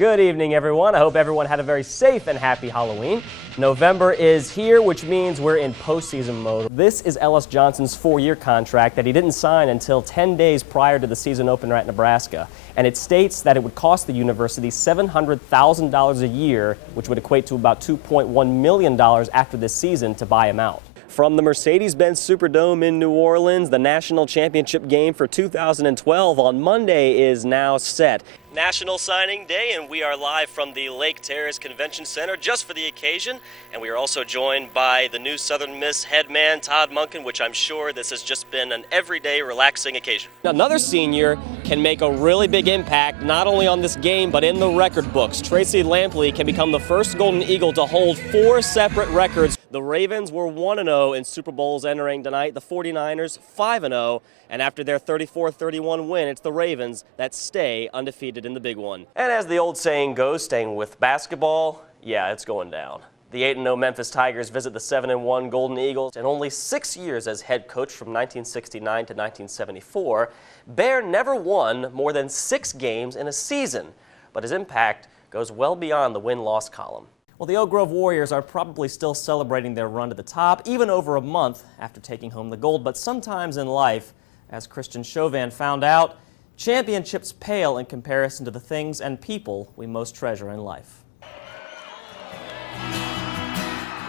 Good evening, everyone. I hope everyone had a very safe and happy Halloween. November is here, which means we're in postseason mode. This is Ellis Johnson's 4-year contract that he didn't sign until 10 days prior to the season opener at Nebraska. And it states that it would cost the university $700,000 a year, which would equate to about $2.1 million after this season to buy him out. From the Mercedes-Benz Superdome in New Orleans, the national championship game for 2012 on Monday is now set. National Signing Day, and we are live from the Lake Terrace Convention Center just for the occasion. And we are also joined by the new Southern Miss head man, Todd Monken, which I'm sure this has just been an everyday relaxing occasion. Another senior can make a really big impact, not only on this game, but in the record books. Tracy Lampley can become the first Golden Eagle to hold 4 separate records. The Ravens were 1-0 in Super Bowls entering tonight. The 49ers 5-0. And after their 34-31 win, it's the Ravens that stay undefeated in the big one. And as the old saying goes, staying with basketball, yeah, it's going down. The 8-0 Memphis Tigers visit the 7-1 Golden Eagles. In only 6 years as head coach from 1969 to 1974, Bear never won more than 6 games in a season. But his impact goes well beyond the win-loss column. Well, the Oak Grove Warriors are probably still celebrating their run to the top, even over a month after taking home the gold. But sometimes in life, as Christian Chauvin found out, championships pale in comparison to the things and people we most treasure in life.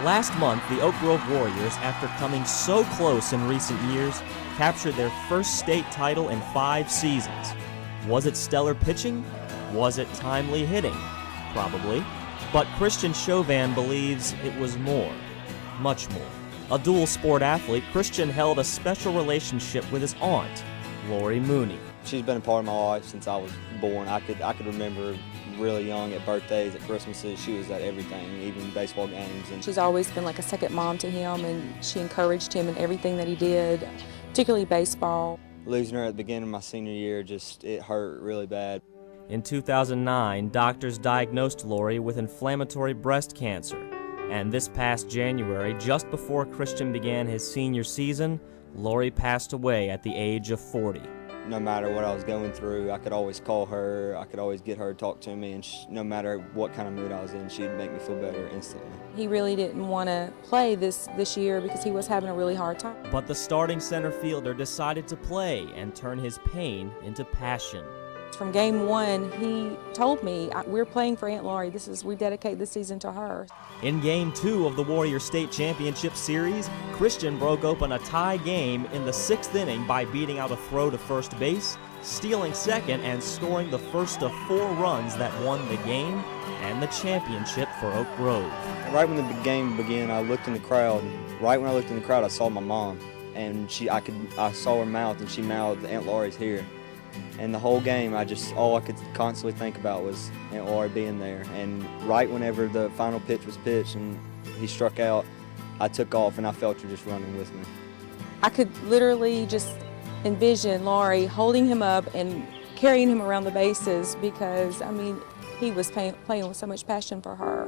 Last month, the Oak Grove Warriors, after coming so close in recent years, captured their first state title in 5 seasons. Was it stellar pitching? Was it timely hitting? Probably. But Christian Chauvin believes it was more, much more. A dual sport athlete, Christian held a special relationship with his aunt, Lori Mooney. She's been a part of my life since I was born. I could remember really young at birthdays, at Christmases. She was at everything, even baseball games. And she's always been like a second mom to him, and she encouraged him in everything that he did, particularly baseball. Losing her at the beginning of my senior year, it hurt really bad. In 2009, doctors diagnosed Lori with inflammatory breast cancer. And this past January, just before Christian began his senior season, Lori passed away at the age of 40. No matter what I was going through, I could always call her, I could always get her to talk to me, and no matter what kind of mood I was in, she'd make me feel better instantly. He really didn't want to play this year because he was having a really hard time. But the starting center fielder decided to play and turn his pain into passion. From game 1, he told me, we're playing for Aunt Lori. We dedicate this season to her. In game 2 of the Warrior State Championship Series, Christian broke open a tie game in the 6th inning by beating out a throw to first base, stealing second, and scoring the first of 4 runs that won the game and the championship for Oak Grove. Right when the game began, I looked in the crowd. Right when I looked in the crowd, I saw my mom, and I saw her mouth, and she mouthed, "Aunt Lori's here." And the whole game, all I could constantly think about was Aunt Lori being there. And right whenever the final pitch was pitched and he struck out, I took off and I felt her just running with me. I could literally just envision Lori holding him up and carrying him around the bases because, I mean, he was playing with so much passion for her.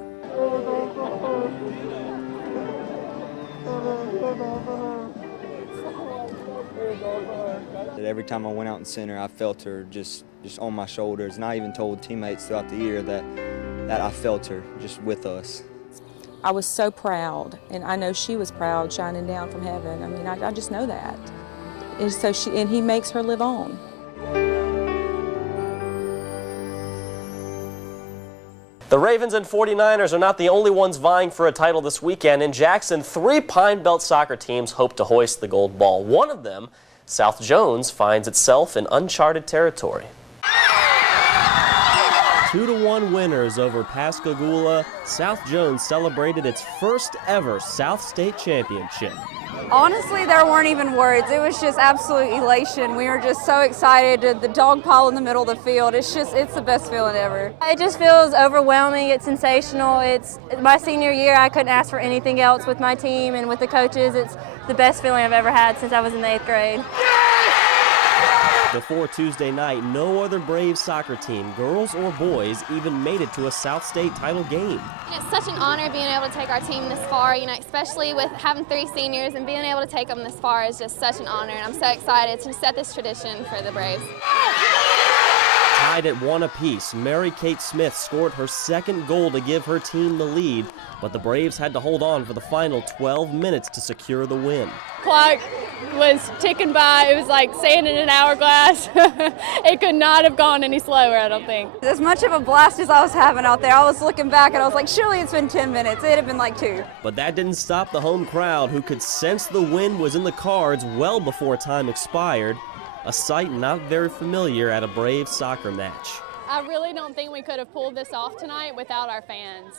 Every time I went out in center, I felt her just on my shoulders, and I even told teammates throughout the year that I felt her just with us. I was so proud, and I know she was proud shining down from heaven. I mean, I just know that. And so he makes her live on. The Ravens and 49ers are not the only ones vying for a title this weekend. In Jackson, 3 Pine Belt soccer teams hope to hoist the gold ball. One of them, South Jones, finds itself in uncharted territory. 2-1 winners over Pascagoula, South Jones celebrated its first ever South State Championship. Honestly, there weren't even words. It was just absolute elation. We were just so excited. The dog pile in the middle of the field, it's the best feeling ever. It just feels overwhelming. It's sensational. It's my senior year. I couldn't ask for anything else with my team and with the coaches. It's the best feeling I've ever had since I was in the 8th grade. Before Tuesday night, no other Braves soccer team, girls or boys, even made it to a South State title game. It's such an honor being able to take our team this far, especially with having 3 seniors and being able to take them this far is just such an honor, and I'm so excited to set this tradition for the Braves. Tied at 1 apiece, Mary-Kate Smith scored her second goal to give her team the lead, but the Braves had to hold on for the final 12 minutes to secure the win. Clock was ticking by. It was like sand in an hourglass. It could not have gone any slower, I don't think. As much of a blast as I was having out there, I was looking back and I was like, surely it's been 10 minutes. It'd have been like 2. But that didn't stop the home crowd, who could sense the win was in the cards well before time expired, a sight not very familiar at a Braves soccer match. I really don't think we could have pulled this off tonight without our fans.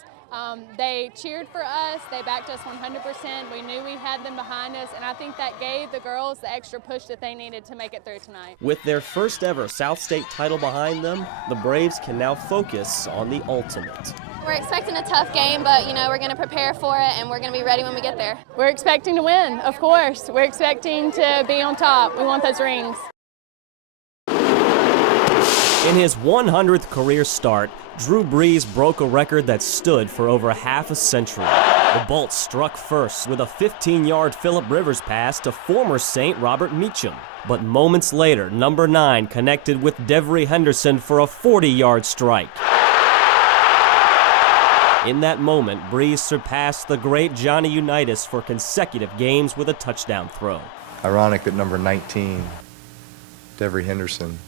They cheered for us, they backed us 100%, we knew we had them behind us, and I think that gave the girls the extra push that they needed to make it through tonight. With their first ever South State title behind them, the Braves can now focus on the ultimate. We're expecting a tough game, but we're going to prepare for it and we're going to be ready when we get there. We're expecting to win, of course. We're expecting to be on top. We want those rings. In his 100th career start, Drew Brees broke a record that stood for over half a century. The Bolt struck first with a 15-yard Phillip Rivers pass to former Saint Robert Meacham. But moments later, number 9 connected with Devery Henderson for a 40-yard strike. In that moment, Brees surpassed the great Johnny Unitas for consecutive games with a touchdown throw. Ironic that number 19, Devery Henderson,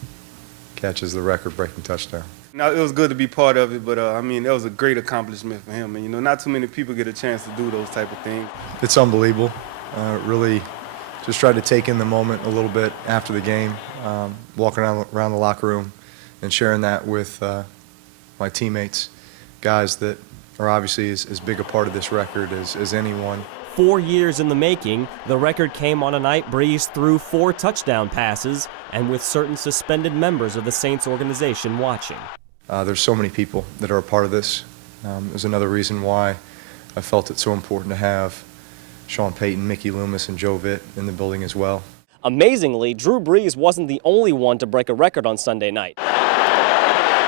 catches the record-breaking touchdown. Now, it was good to be part of it, but that was a great accomplishment for him. And not too many people get a chance to do those type of things. It's unbelievable. Really just tried to take in the moment a little bit after the game, walking around the locker room and sharing that with my teammates, guys that are obviously as big a part of this record as anyone. 4 years in the making, the record came on a night Brees threw 4 touchdown passes, and with certain suspended members of the Saints organization watching. There's so many people that are a part of this. There's another reason why I felt it so important to have Sean Payton, Mickey Loomis, and Joe Vitt in the building as well. Amazingly, Drew Brees wasn't the only one to break a record on Sunday night.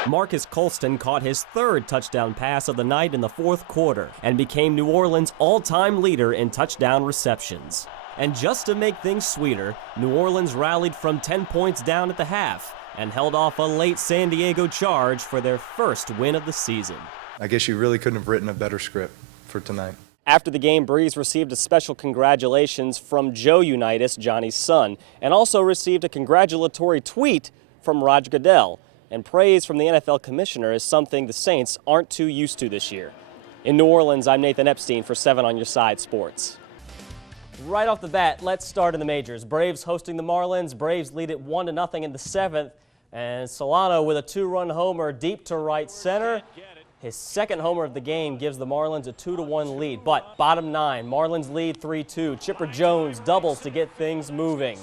Marcus Colston caught his 3rd touchdown pass of the night in the 4th quarter and became New Orleans' all-time leader in touchdown receptions. And just to make things sweeter, New Orleans rallied from 10 points down at the half and held off a late San Diego charge for their first win of the season. I guess you really couldn't have written a better script for tonight. After the game, Brees received a special congratulations from Joe Unitas, Johnny's son, and also received a congratulatory tweet from Roger Goodell. And praise from the NFL commissioner is something the Saints aren't too used to this year. In New Orleans, I'm Nathan Epstein for 7 on Your Side Sports. Right off the bat, let's start in the majors. Braves hosting the Marlins. Braves lead it 1-0 in the 7th. And Solano with a 2-run homer deep to right center. His second homer of the game gives the Marlins a 2-1 lead. But bottom 9, Marlins lead 3-2. Chipper Jones doubles to get things moving.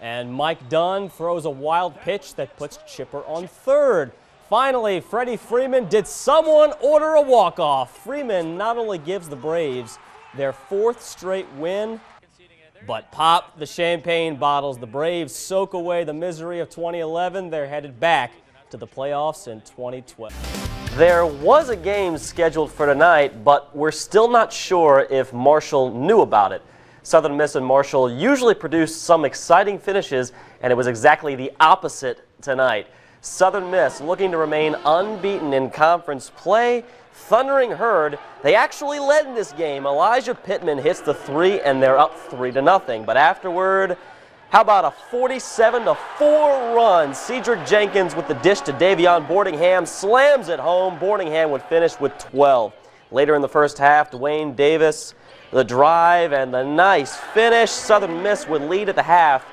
And Mike Dunn throws a wild pitch that puts Chipper on 3rd. Finally, Freddie Freeman, did someone order a walk-off? Freeman not only gives the Braves their 4th straight win, but pop the champagne bottles. The Braves soak away the misery of 2011. They're headed back to the playoffs in 2012. There was a game scheduled for tonight, but we're still not sure if Marshall knew about it. Southern Miss and Marshall usually produce some exciting finishes, and it was exactly the opposite tonight. Southern Miss looking to remain unbeaten in conference play. Thundering Herd, they actually led in this game. Elijah Pittman hits the 3, and they're up 3-0. But afterward, how about a 47-4 run? Cedric Jenkins with the dish to Davion Boardingham slams it home. Boardingham would finish with 12. Later in the first half, Dwayne Davis, the drive, and the nice finish. Southern Miss would lead at the half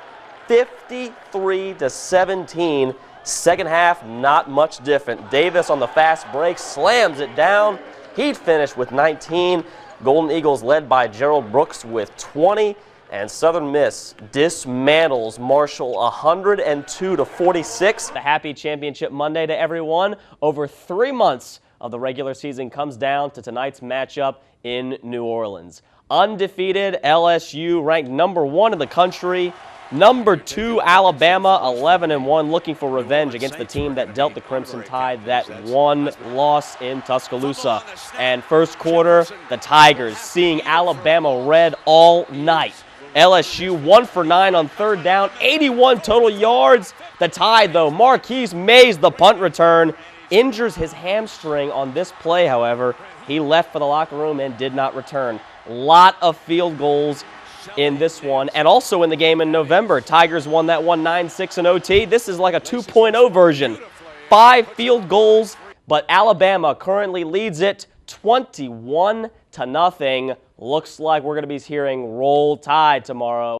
53-17. Second half, not much different. Davis on the fast break slams it down. He'd finish with 19. Golden Eagles led by Gerald Brooks with 20. And Southern Miss dismantles Marshall 102-46. A happy championship Monday to everyone. Over 3 months of the regular season comes down to tonight's matchup in New Orleans. Undefeated LSU ranked number 1 in the country. Number 2 Alabama 11-1, looking for revenge against the team that dealt the Crimson Tide that one loss in Tuscaloosa. And first quarter, the Tigers seeing Alabama red all night. LSU 1 for 9 on third down, 81 total yards. The tie, though, Marquise Mays, the punt return, injures his hamstring on this play, however. He left for the locker room and did not return. Lot of field goals in this one, and also in the game in November. Tigers won that one 9-6 in OT. This is like a 2.0 version. 5 field goals, but Alabama currently leads it 21-0. Looks like we're going to be hearing Roll Tide tomorrow.